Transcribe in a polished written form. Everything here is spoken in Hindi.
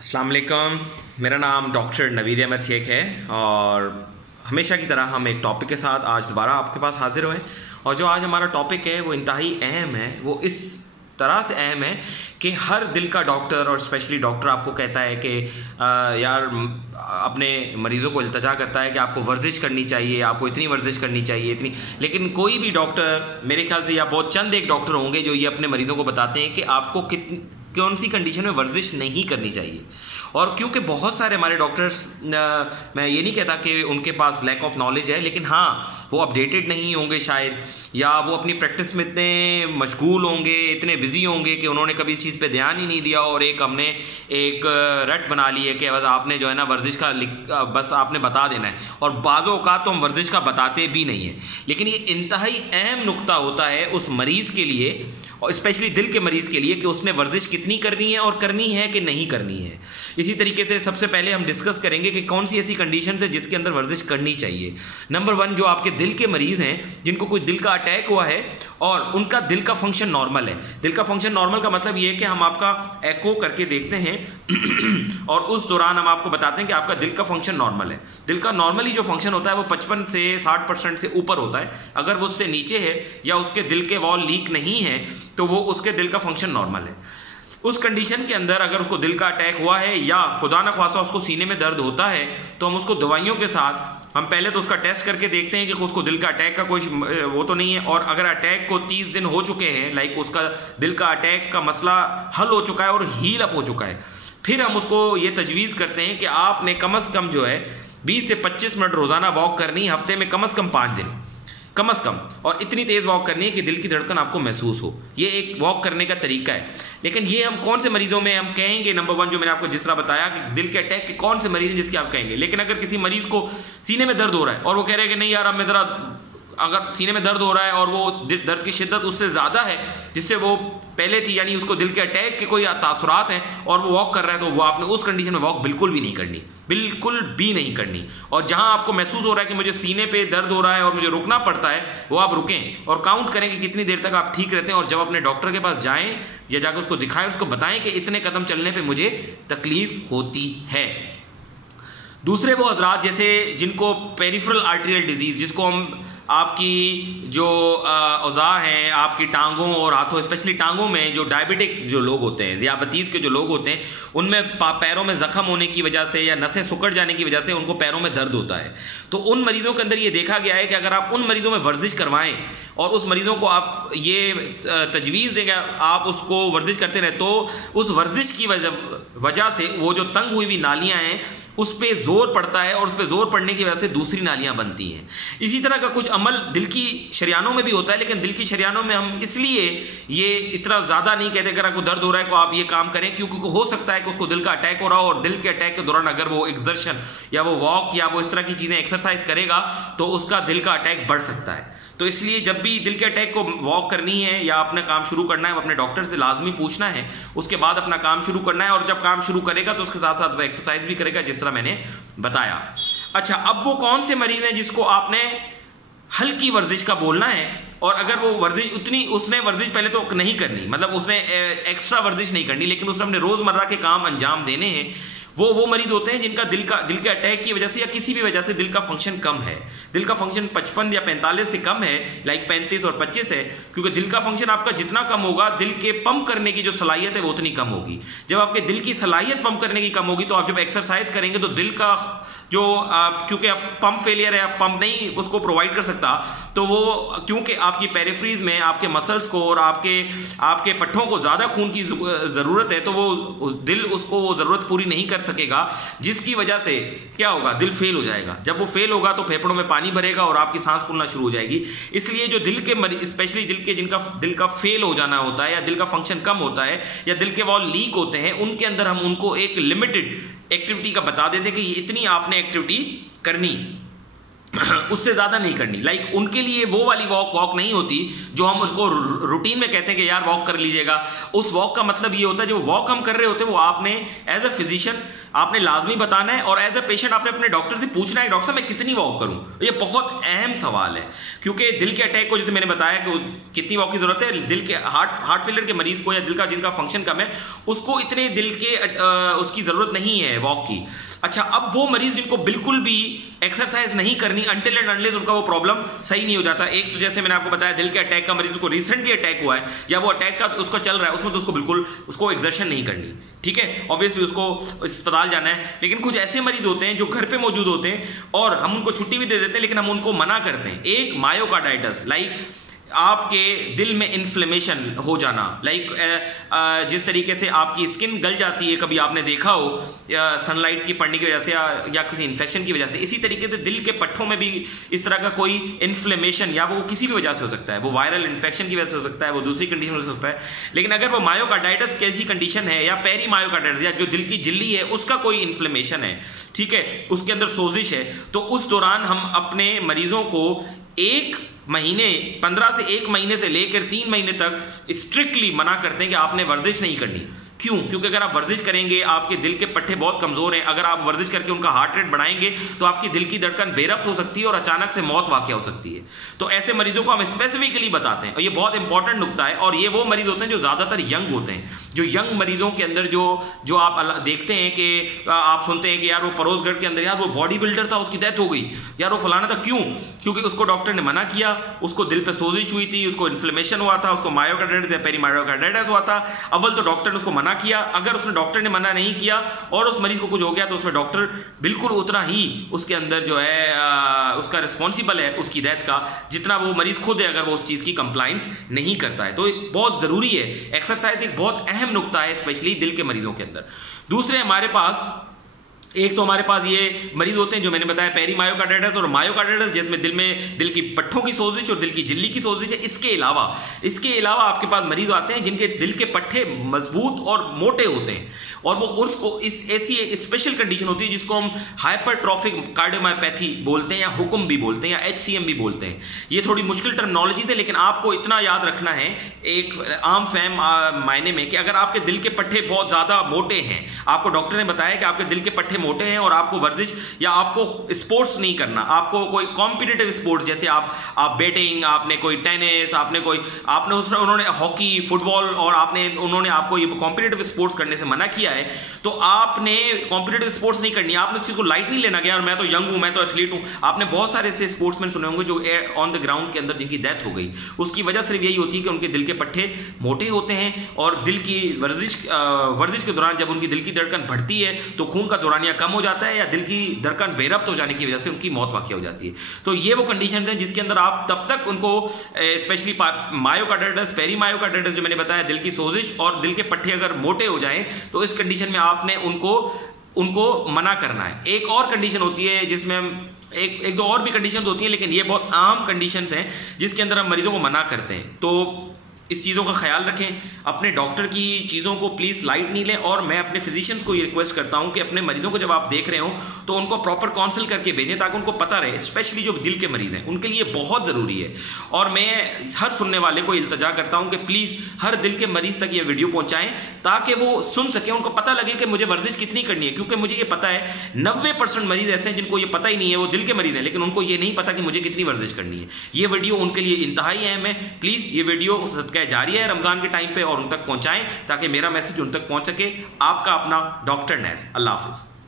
अस्सलाम वालेकुम। मेरा नाम डॉक्टर नवीद अहमद शेख है और हमेशा की तरह हम एक टॉपिक के साथ आज दोबारा आपके पास हाजिर हुए। और जो आज हमारा टॉपिक है वो इंतहाई अहम है। वो इस तरह से अहम है कि हर दिल का डॉक्टर और स्पेशली डॉक्टर आपको कहता है कि यार अपने मरीज़ों को इल्तिजा करता है कि आपको वर्जिश करनी चाहिए, आपको इतनी वर्जिश करनी चाहिए इतनी। लेकिन कोई भी डॉक्टर मेरे ख्याल से या बहुत चंद एक डॉक्टर होंगे जो ये अपने मरीज़ों को बताते हैं कि आपको कौन सी कंडीशन में वर्जिश नहीं करनी चाहिए। और क्योंकि बहुत सारे हमारे डॉक्टर्स, मैं ये नहीं कहता कि उनके पास लैक ऑफ नॉलेज है, लेकिन हाँ वो अपडेटेड नहीं होंगे शायद, या वो अपनी प्रैक्टिस में इतने मशगूल होंगे, इतने बिजी होंगे कि उन्होंने कभी इस चीज़ पे ध्यान ही नहीं दिया और हमने एक रट बना ली है कि बस आपने जो है ना वर्जिश का बस आपने बता देना है। और बाज़ों औक़ात तो हम वर्जिश का बताते भी नहीं हैं। लेकिन ये इंतहाई अहम नुक्ता होता है उस मरीज़ के लिए और स्पेशली दिल के मरीज़ के लिए कि उसने वर्जिश कितनी करनी है और करनी है कि नहीं करनी है। इसी तरीके से सबसे पहले हम डिस्कस करेंगे कि कौन सी ऐसी कंडीशन है जिसके अंदर वर्जिश करनी चाहिए। नंबर 1, जो आपके दिल के मरीज़ हैं जिनको कोई दिल का अटैक हुआ है और उनका दिल का फंक्शन नॉर्मल है। दिल का फंक्शन नॉर्मल का मतलब ये है कि हम आपका एको करके देखते हैं और उस दौरान हम आपको बताते हैं कि आपका दिल का फंक्शन नॉर्मल है। दिल का नॉर्मली जो फंक्शन होता है वो 55 से 60% से ऊपर होता है। अगर वो उससे नीचे है या उसके दिल के वॉल लीक नहीं है तो वो उसके दिल का फंक्शन नॉर्मल है। उस कंडीशन के अंदर अगर उसको दिल का अटैक हुआ है या खुदा न ख्वास्ता उसको सीने में दर्द होता है तो हम उसको दवाइयों के साथ हम पहले तो उसका टेस्ट करके देखते हैं कि उसको दिल का अटैक का कोई वो तो नहीं है। और अगर अटैक को 30 दिन हो चुके हैं, लाइक उसका दिल का अटैक का मसला हल हो चुका है और हील अप हो चुका है, फिर हम उसको ये तजवीज़ करते हैं कि आपने कम से कम जो है 20 से 25 मिनट रोज़ाना वॉक करनी है, हफ्ते में कम से कम 5 दिन कम से कम, और इतनी तेज़ वॉक करनी है कि दिल की धड़कन आपको महसूस हो। ये एक वॉक करने का तरीका है। लेकिन ये हम कौन से मरीज़ों में हम कहेंगे? नंबर 1 जो मैंने आपको जिस तरह बताया कि दिल के अटैक के कौन से मरीज़ हैं जिसके आप कहेंगे। लेकिन अगर किसी मरीज़ को सीने में दर्द हो रहा है और वो कह रहे हैं कि नहीं यार अब मैं ज़रा, अगर सीने में दर्द हो रहा है और वो दर्द की शिद्दत उससे ज़्यादा है जिससे वो पहले थी, यानी उसको दिल के अटैक के कोई तासुरात हैं और वो वॉक कर रहा है, तो वो आपने उस कंडीशन में वॉक बिल्कुल भी नहीं करनी, बिल्कुल भी नहीं करनी। और जहां आपको महसूस हो रहा है कि मुझे सीने पे दर्द हो रहा है और मुझे रुकना पड़ता है, वो आप रुकें और काउंट करें कि कितनी देर तक आप ठीक रहते हैं। और जब अपने डॉक्टर के पास जाएं या जाकर उसको दिखाएं, उसको बताएं कि इतने कदम चलने पर मुझे तकलीफ होती है। दूसरे वो हजरात जैसे जिनको पेरिफेरल आर्टेरियल डिजीज़, जिसको हम आपकी जो औज़ा हैं आपकी टांगों और हाथों, स्पेशली टांगों में जो डायबिटिक जो लोग होते हैं, ज़ियाबतीज़ के जो लोग होते हैं, उनमें पैरों में ज़ख़म होने की वजह से या नसें सिकुड़ जाने की वजह से उनको पैरों में दर्द होता है। तो उन मरीज़ों के अंदर ये देखा गया है कि अगर आप उन मरीज़ों में वर्जिश करवाएं और उस मरीज़ों को आप ये तजवीज़ देंगे, आप उसको वर्जिश करते रहे, तो उस वर्जिश की वजह से वो जो तंग हुई हुई नालियाँ हैं उस पर ज़ोर पड़ता है और उस पर ज़ोर पड़ने की वजह से दूसरी नालियाँ बनती हैं। इसी तरह का कुछ अमल दिल की शरियानों में भी होता है, लेकिन दिल की शरियानों में हम इसलिए ये इतना ज़्यादा नहीं कहते अगर आपको दर्द हो रहा है तो आप ये काम करें, क्योंकि हो सकता है कि उसको दिल का अटैक हो रहा हो और दिल के अटैक के दौरान अगर वो एक्सर्शन या वो वॉक या वो इस तरह की चीज़ें एक्सरसाइज करेगा तो उसका दिल का अटैक बढ़ सकता है। तो इसलिए जब भी दिल के अटैक को वॉक करनी है या अपना काम शुरू करना है, वो अपने डॉक्टर से लाजमी पूछना है, उसके बाद अपना काम शुरू करना है। और जब काम शुरू करेगा तो उसके साथ साथ वो एक्सरसाइज भी करेगा जिस तरह मैंने बताया। अच्छा, अब वो कौन से मरीज़ हैं जिसको आपने हल्की वर्जिश का बोलना है और अगर वो वर्जिश उसने वर्जिश पहले तो नहीं करनी, मतलब उसने एक्स्ट्रा वर्जिश नहीं करनी, लेकिन उसने अपने रोज़मर्रा के काम अंजाम देने हैं, वो मरीज़ होते हैं जिनका दिल के अटैक की वजह से या किसी भी वजह से दिल का फंक्शन कम है। दिल का फंक्शन 55 या 45 से कम है, लाइक 35 और 25 है, क्योंकि दिल का फंक्शन आपका जितना कम होगा दिल के पंप करने की जो सलाहियत है वो उतनी कम होगी। जब आपके दिल की सलाहियत पंप करने की कम होगी तो आप जब एक्सरसाइज करेंगे तो दिल का जो क्योंकि आप पंप फेलियर है, आप पंप नहीं उसको प्रोवाइड कर सकता, तो वो क्योंकि आपकी पेरिफ्रीज में आपके मसल्स को और आपके पट्ठों को ज़्यादा खून की ज़रूरत है, तो वो दिल उसको वो ज़रूरत पूरी नहीं कर सकेगा, जिसकी वजह से क्या होगा, दिल फेल हो जाएगा। जब वो फेल होगा तो फेफड़ों में पानी भरेगा और आपकी सांस फूलना शुरू हो जाएगी। इसलिए जो दिल के स्पेशली जिनका दिल का फेल हो जाना होता है या दिल का फंक्शन कम होता है या दिल के वॉल लीक होते हैं, उनके अंदर हम उनको एक लिमिटेड एक्टिविटी का बता देते कि इतनी आपने एक्टिविटी करनी, उससे ज़्यादा नहीं करनी। लाइक उनके लिए वो वाली वॉक नहीं होती जो हम उसको रूटीन में कहते हैं कि यार वॉक कर लीजिएगा। उस वॉक का मतलब ये होता है जो वॉक हम कर रहे होते हैं वो आपने एज अ फिजिशियन आपने लाजमी बताना है, और एज ए पेशेंट आपने अपने डॉक्टर से पूछना है डॉक्टर साहब मैं कितनी वॉक करूं। ये बहुत अहम सवाल है, क्योंकि दिल के अटैक को, जैसे मैंने बताया कि कितनी वॉक की जरूरत है, दिल के हार्ट फेलियर के मरीज को या दिल का जिनका फंक्शन कम है उसको इतने दिल के उसकी जरूरत नहीं है वॉक की। अच्छा, अब वो मरीज जिनको बिल्कुल भी एक्सरसाइज नहीं करनी अनटिल एंड अनलेस उनका वो प्रॉब्लम सही नहीं हो जाता। एक तो जैसे मैंने आपको बताया दिल के अटैक का मरीज को रिसेंटली अटैक हुआ है या वो अटैक का उसको चल रहा है, उसमें तो उसको बिल्कुल उसको एक्सर्शन नहीं करनी, ठीक है, ऑब्वियसली उसको अस्पताल जाना है। लेकिन कुछ ऐसे मरीज होते हैं जो घर पे मौजूद होते हैं और हम उनको छुट्टी भी दे देते हैं, लेकिन हम उनको मना करते हैं। एक मायोकार्डाइटिस, लाइक आपके दिल में इन्फ्लेमेशन हो जाना, लाइक जिस तरीके से आपकी स्किन गल जाती है, कभी आपने देखा हो सनलाइट की पड़ने की वजह से या किसी इन्फेक्शन की वजह से, इसी तरीके से दिल के पट्टों में भी इस तरह का कोई इन्फ्लेमेशन, या वो किसी भी वजह से हो सकता है, वो वायरल इन्फेक्शन की वजह से हो सकता है, वो दूसरी कंडीशन हो सकता है। लेकिन अगर वो मायोकार्डाइटिस की ऐसी कंडीशन है या पेरी मायोकार्डाइटिस या जो दिल की झिल्ली है उसका कोई इन्फ्लेमेशन है, ठीक है, उसके अंदर सोजिश है, तो उस दौरान हम अपने मरीजों को 1 महीने 15 से 1 महीने से लेकर 3 महीने तक स्ट्रिक्टली मना करते हैं कि आपने वर्जिश नहीं करनी। क्यों? क्योंकि अगर आप वर्जिश करेंगे, आपके दिल के पट्टे बहुत कमजोर हैं, अगर आप वर्जिश करके उनका हार्ट रेट बढ़ाएंगे तो आपकी दिल की धड़कन बेरब्त हो सकती है और अचानक से मौत वाक़या हो सकती है। तो ऐसे मरीजों को हम स्पेसिफिकली बताते हैं, और ये बहुत इंपॉर्टेंट नुकता है। और ये वो मरीज होते हैं जो ज़्यादातर यंग होते हैं, जो यंग मरीजों के अंदर जो आप देखते हैं कि आप सुनते हैं कि यार वो परोसगढ़ के अंदर यार वो बॉडी बिल्डर था, उसकी डेथ हो गई, यार वो फलाना था। क्यों? क्योंकि उसको डॉक्टर ने मना किया, उसको दिल पे सोजिश हुई थी, उसको इन्फ्लेमेशन हुआ था, उसको मायोकार्डाइटिस या पेरीमायोकार्डाइटिस हुआ था। अव्वल तो डॉक्टर ने उसको मना किया, अगर उसने डॉक्टर ने मना नहीं किया और उस मरीज को कुछ हो गया तो उसमें डॉक्टर बिल्कुल उतना ही उसके अंदर जो है उसका रिस्पॉन्सिबल है उसकी डेथ का, जितना वो मरीज खुद है अगर वो उस चीज़ की कंप्लाइंस नहीं करता है। तो बहुत ज़रूरी है, एक्सरसाइज एक बहुत अहम नुकता है स्पेशली दिल के मरीजों के अंदर। दूसरे हमारे पास एक तो हमारे पास ये मरीज होते हैं जो मैंने बताया पेरी मायोकार्डाइटिस और मायोकार्डाइटिस, जिसमें दिल की पट्टों की सोजिश और दिल की झिल्ली की सोजिश है। इसके अलावा आपके पास मरीज आते हैं जिनके दिल के पट्टे मजबूत और मोटे होते हैं, और वो उसको ऐसी एक स्पेशल कंडीशन होती है जिसको हम हाइपरट्रॉफिक कार्डियोमायोपैथी बोलते हैं, या हुक्म भी बोलते हैं, या HCM भी बोलते हैं। ये थोड़ी मुश्किल टर्मिनोलॉजी है, लेकिन आपको इतना याद रखना है एक आम फैम मायने में कि अगर आपके दिल के पट्टे बहुत ज़्यादा मोटे हैं, आपको डॉक्टर ने बताया कि आपके दिल के पट्टे मोटे हैं और आपको वर्जिश या आपको स्पोर्ट्स नहीं करना, आपको कोई कॉम्पिटिटिव स्पोर्ट्स जैसे आप बैटिंग, आपने कोई टेनिस, उन्होंने हॉकी, फुटबॉल, और उन्होंने आपको ये कॉम्पिटिटिव स्पोर्ट्स करने से मना किया है, तो आपने कॉम्पिटिटिव स्पोर्ट्स नहीं करनी, आपने उसी को लाइट नहीं लेना गया और मैं तो यंग हूं, मैं तो एथलीट हूं। आपने बहुत सारे ऐसे स्पोर्ट्समैन सुने होंगे जो ऑन द ग्राउंड के अंदर जिनकी डेथ हो गई, उसकी वजह सिर्फ यही होती है कि उनके दिल के पट्टे मोटे होते हैं और दिल की वर्जिश के दौरान जब उनकी दिल की धड़कन बढ़ती है तो खून का दौरानिया कम हो जाता है, या दिल की धड़कन बेरब्त हो जाने की वजह से उनकी मौत वाक़या हो जाती है। तो ये वो कंडीशन हैं जिसके अंदर आप तब तक उनको स्पेशली मायोकार्डाइटिस, पेरी मायोकार्डाइटिस जो मैंने बताया, दिल की सोजिश और दिल के पट्टे अगर मोटे हो जाएं तो इस कंडीशन में आपने उनको मना करना है। एक और कंडीशन होती है जिसमें हम एक दो और भी कंडीशंस होती हैं, लेकिन ये बहुत आम कंडीशंस हैं जिसके अंदर हम मरीजों को मना करते हैं। तो इस चीज़ों का ख्याल रखें, अपने डॉक्टर की चीज़ों को प्लीज़ लाइट नहीं लें, और मैं अपने फिजिशियंस को ये रिक्वेस्ट करता हूं कि अपने मरीजों को जब आप देख रहे हो तो उनको प्रॉपर काउंसिल करके भेजें ताकि उनको पता रहे, स्पेशली जो दिल के मरीज़ हैं उनके लिए बहुत ज़रूरी है। और मैं हर सुनने वाले को इल्तजा करता हूँ कि प्लीज़ हर दिल के मरीज़ तक ये वीडियो पहुँचाएँ ताकि वो सुन सकें, उनको पता लगे कि मुझे वर्जिश कितनी करनी है। क्योंकि मुझे ये पता है 90% मरीज़ ऐसे हैं जिनको ये पता ही नहीं है, वो दिल के मरीज़ हैं लेकिन उनको ये नहीं पता कि मुझे कितनी वर्जिश करनी है। ये वीडियो उनके लिए इंतहाई अहम है। प्लीज़ ये वीडियो सदका जारी है रमज़ान के टाइम पे और उन तक पहुंचाएं ताकि मेरा मैसेज उन तक पहुंच सके। आपका अपना डॉक्टर नैस। अल्लाह हाफिज़।